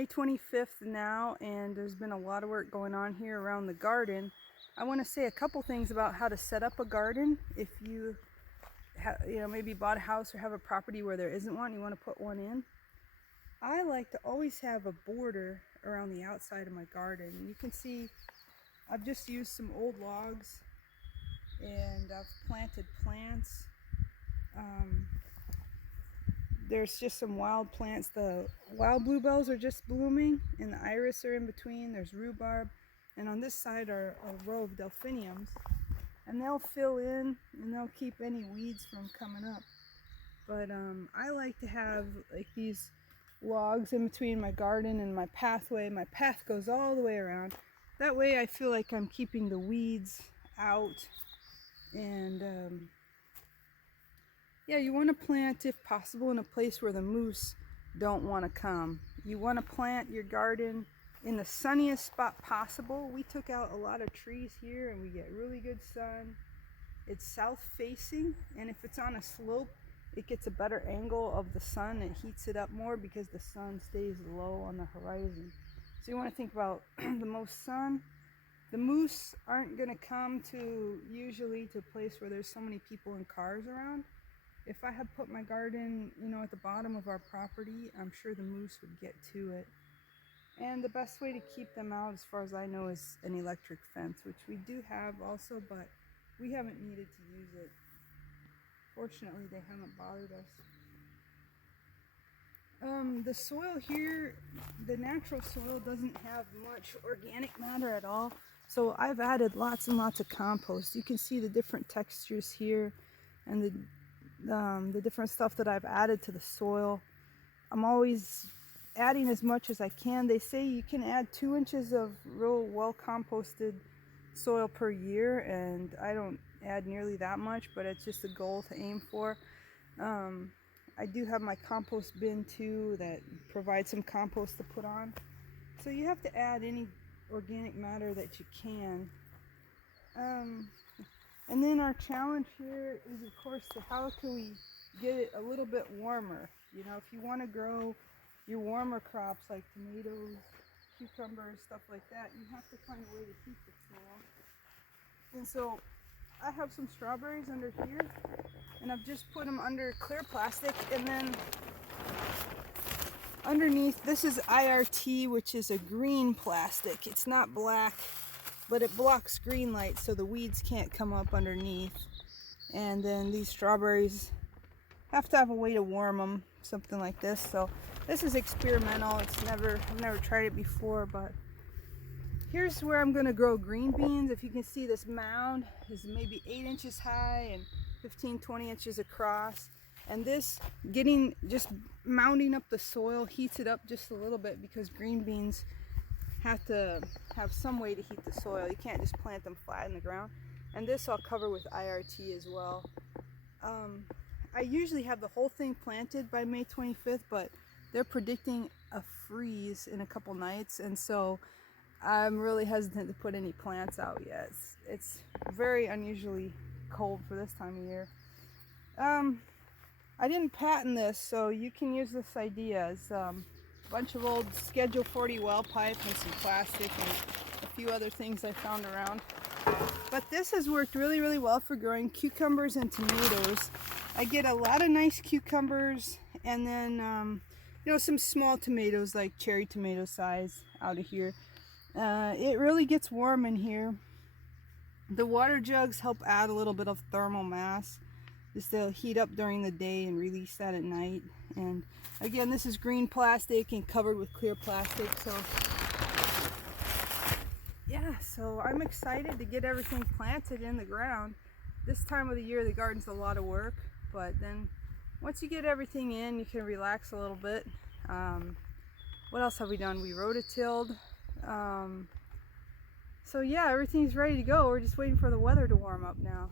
May 25th now, and there's been a lot of work going on here around the garden. I want to say a couple things about how to set up a garden. If you maybe bought a house or have a property where there isn't one, you want to put one in. I like to always have a border around the outside of my garden. And you can see I've just used some old logs and I've planted plants. There's just some wild plants. The wild bluebells are just blooming and the iris are in between. There's rhubarb, and on this side are a row of delphiniums, and they'll fill in and they'll keep any weeds from coming up. But I like to have like these logs in between my garden and my pathway. My path goes all the way around. That way I feel like I'm keeping the weeds out. And yeah, you want to plant, if possible, in a place where the moose don't want to come. You want to plant your garden in the sunniest spot possible. We took out a lot of trees here and we get really good sun. It's south facing, and if it's on a slope, it gets a better angle of the sun. It heats it up more because the sun stays low on the horizon. So you want to think about the most sun. The moose aren't going to come usually to a place where there's so many people and cars around. If I had put my garden, at the bottom of our property, I'm sure the moose would get to it. And the best way to keep them out, as far as I know, is an electric fence, which we do have also, but we haven't needed to use it. Fortunately, they haven't bothered us. The soil here, the natural soil doesn't have much organic matter at all. So I've added lots and lots of compost. You can see the different textures here and the different stuff that I've added to the soil. I'm always adding as much as I can. They say you can add 2 inches of real well composted soil per year, and I don't add nearly that much, but it's just a goal to aim for. I do have my compost bin too that provides some compost to put on. So you have to add any organic matter that you can. And then our challenge here is, of course, how can we get it a little bit warmer? If you want to grow your warmer crops like tomatoes, cucumbers, stuff like that, you have to find a way to heat the soil. And so I have some strawberries under here, and I've just put them under clear plastic, and then underneath, this is IRT, which is a green plastic. It's not black, but it blocks green light so the weeds can't come up underneath. And then these strawberries have to have a way to warm them, something like this. So this is experimental. I've never tried it before, but here's where I'm going to grow green beans. If you can see, this mound is maybe 8 inches high and 15-20 inches across. And this just mounding up the soil heats it up just a little bit, because green beans have to have some way to heat the soil. You can't just plant them flat in the ground. And this I'll cover with IRT as well. I usually have the whole thing planted by May 25th, but they're predicting a freeze in a couple nights, and so I'm really hesitant to put any plants out yet. It's very unusually cold for this time of year. I didn't patent this, so you can use this idea. It's a bunch of old Schedule 40 well pipe and some plastic and a few other things I found around. But this has worked really, really well for growing cucumbers and tomatoes. I get a lot of nice cucumbers, and then some small tomatoes, like cherry tomato size, out of here. It really gets warm in here. The water jugs help add a little bit of thermal mass, just to heat up during the day and release that at night. And again, this is green plastic and covered with clear plastic. So yeah, so I'm excited to get everything planted in the ground. This time of the year, the garden's a lot of work, but then once you get everything in, you can relax a little bit. What else have we done? We rototilled. So yeah, everything's ready to go. We're just waiting for the weather to warm up now.